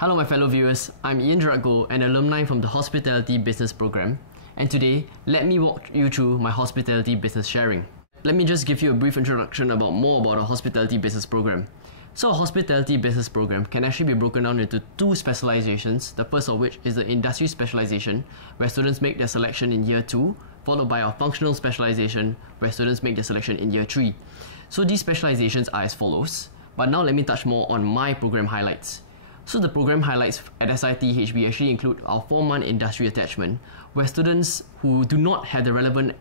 Hello my fellow viewers, I'm Ian Drago, an alumni from the Hospitality Business Program, and today, let me walk you through my Hospitality Business sharing. Let me just give you a brief introduction about more about our Hospitality Business Program. So a Hospitality Business Program can actually be broken down into two specializations, the first of which is the Industry Specialization, where students make their selection in Year 2, followed by our Functional Specialization, where students make their selection in Year 3. So these specializations are as follows, but now let me touch more on my program highlights. So the program highlights at SIT-HB actually include our 4-month industry attachment, where students who do not have the relevant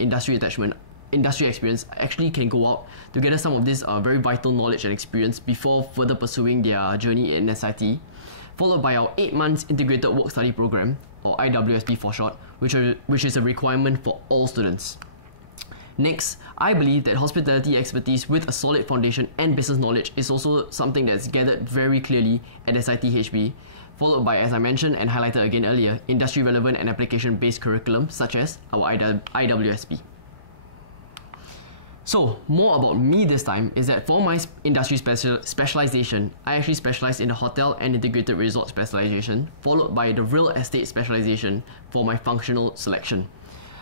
industry experience actually can go out to gather some of this very vital knowledge and experience before further pursuing their journey in SIT, followed by our 8 months integrated work study program, or IWSP for short, which is a requirement for all students. Next, I believe that hospitality expertise with a solid foundation and business knowledge is also something that's gathered very clearly at SIT-HB, followed by, as I mentioned and highlighted again earlier, industry relevant and application-based curriculum such as our IWSP. So, more about me this time is that for my industry specialization, I actually specialize in the hotel and integrated resort specialization, followed by the real estate specialization for my functional selection.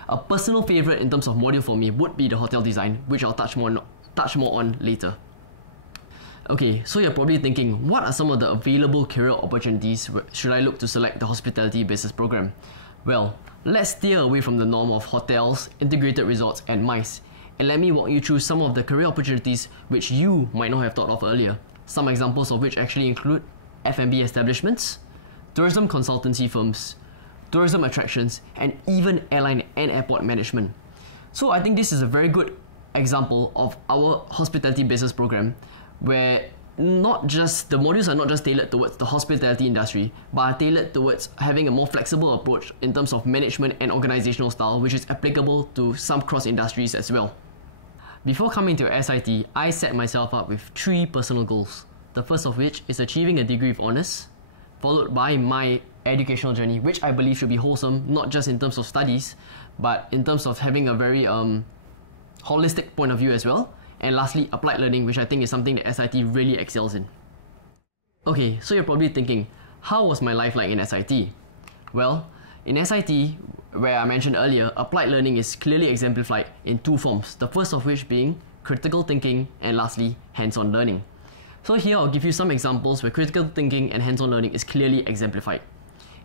A personal favorite in terms of module for me would be the hotel design, which I'll touch more on later. Okay, so you're probably thinking, what are some of the available career opportunities should I look to select the Hospitality Business Program? Well, let's steer away from the norm of hotels, integrated resorts, and MICE, and let me walk you through some of the career opportunities which you might not have thought of earlier. Some examples of which actually include F&B establishments, tourism consultancy firms, tourism attractions, and even airline and airport management. So I think this is a very good example of our hospitality business program, where not just the modules are not just tailored towards the hospitality industry, but are tailored towards having a more flexible approach in terms of management and organizational style, which is applicable to some cross industries as well. Before coming to SIT, I set myself up with 3 personal goals. The first of which is achieving a degree of honors, followed by my educational journey, which I believe should be wholesome, not just in terms of studies, but in terms of having a very holistic point of view as well. And lastly, applied learning, which I think is something that SIT really excels in. Okay, so you're probably thinking, how was my life like in SIT? Well, in SIT, where I mentioned earlier, applied learning is clearly exemplified in 2 forms, the first of which being critical thinking, and lastly, hands-on learning. So here I'll give you some examples where critical thinking and hands-on learning is clearly exemplified.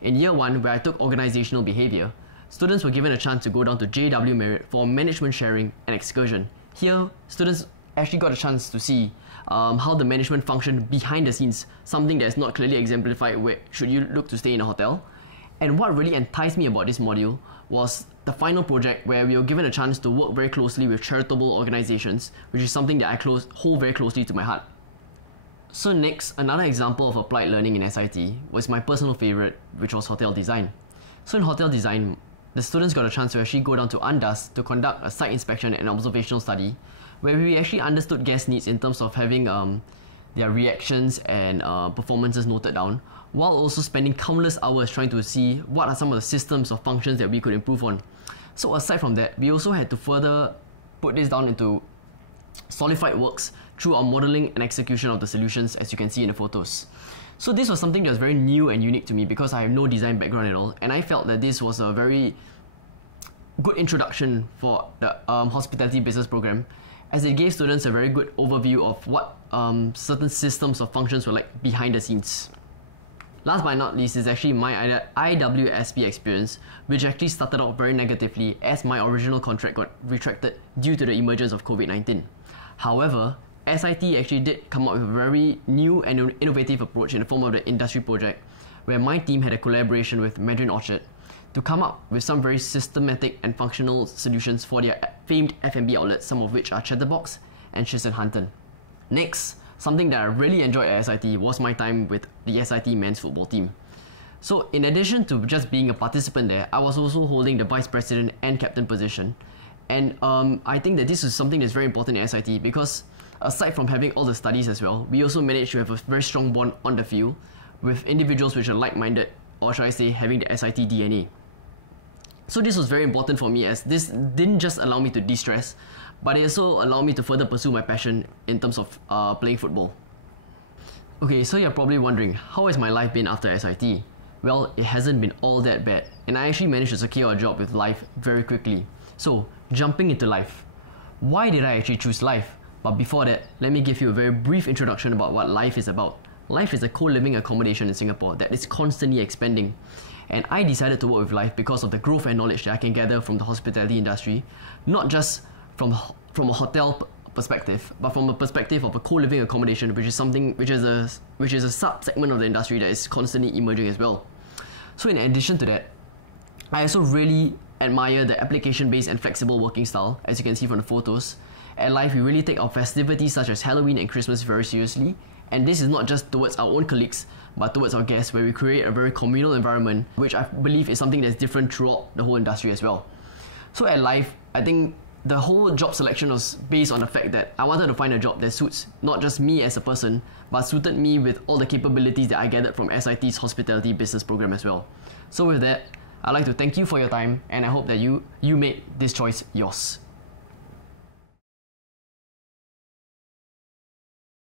In Year 1, where I took organizational behavior, students were given a chance to go down to JW Marriott for management sharing and excursion. Here, students actually got a chance to see how the management functioned behind the scenes, something that is not clearly exemplified where should you look to stay in a hotel. And what really enticed me about this module was the final project, where we were given a chance to work very closely with charitable organizations, which is something that I hold very closely to my heart. So next, another example of applied learning in SIT was my personal favorite, which was hotel design. So in hotel design, the students got a chance to actually go down to Andaz to conduct a site inspection and observational study, where we actually understood guest needs in terms of having their reactions and performances noted down, while also spending countless hours trying to see what are some of the systems or functions that we could improve on. So aside from that, we also had to further put this down into solidified works through our modeling and execution of the solutions, as you can see in the photos. So this was something that was very new and unique to me because I have no design background at all, and I felt that this was a very good introduction for the hospitality business program, as it gave students a very good overview of what certain systems or functions were like behind the scenes. Last but not least is actually my IWSP experience, which actually started out very negatively as my original contract got retracted due to the emergence of COVID-19. However, SIT actually did come up with a very new and innovative approach in the form of the industry project, where my team had a collaboration with Mandarin Orchard to come up with some very systematic and functional solutions for their famed F&B outlets, some of which are Chatterbox and Hunton. Next, something that I really enjoyed at SIT was my time with the SIT men's football team. So in addition to just being a participant there, I was also holding the vice president and captain position. And I think that this is something that's very important in SIT because aside from having all the studies as well, we also managed to have a very strong bond on the field with individuals which are like-minded, or should I say, having the SIT DNA. So this was very important for me, as this didn't just allow me to de-stress, but it also allowed me to further pursue my passion in terms of playing football. Okay, so you're probably wondering, how has my life been after SIT? Well, it hasn't been all that bad, and I actually managed to secure a job with life very quickly. So, jumping into life. Why did I actually choose life? But before that, let me give you a very brief introduction about what life is about. Life is a co-living accommodation in Singapore that is constantly expanding. And I decided to work with life because of the growth and knowledge that I can gather from the hospitality industry, not just from a hotel perspective, but from a perspective of a co-living accommodation, which is a sub-segment of the industry that is constantly emerging as well. So in addition to that, I also really admire the application-based and flexible working style, as you can see from the photos. At Life, we really take our festivities such as Halloween and Christmas very seriously, and this is not just towards our own colleagues, but towards our guests, where we create a very communal environment, which I believe is something that's different throughout the whole industry as well. So at Life, I think the whole job selection was based on the fact that I wanted to find a job that suits not just me as a person, but suited me with all the capabilities that I gathered from SIT's hospitality business program as well. So with that, I'd like to thank you for your time, and I hope that you made this choice yours.